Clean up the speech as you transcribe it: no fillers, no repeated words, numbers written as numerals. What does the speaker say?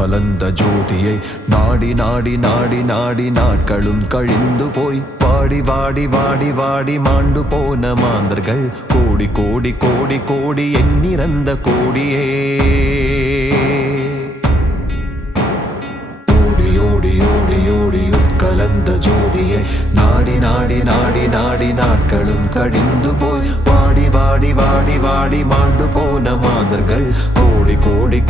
கலந்த ஜோதியை நாடி நாடி நாடி நாடி நாட்களும் கழிந்து போய் வாடி வாடி வாடி வாடி மாண்டு போன மாந்தர்கள் கோடி கோடி கோடி கோடி எண்ணிறந்த கோடியே ஓடி ஓடி ஓடி ஓடி உட்கலந்த ஜோதியை நாடி நாடி நாடி நாடி நாட்களும் கழிந்து போய் வாடி வாடி வாடி வாடி மாண்டு போன மாந்தர்கள் கோடி கோடி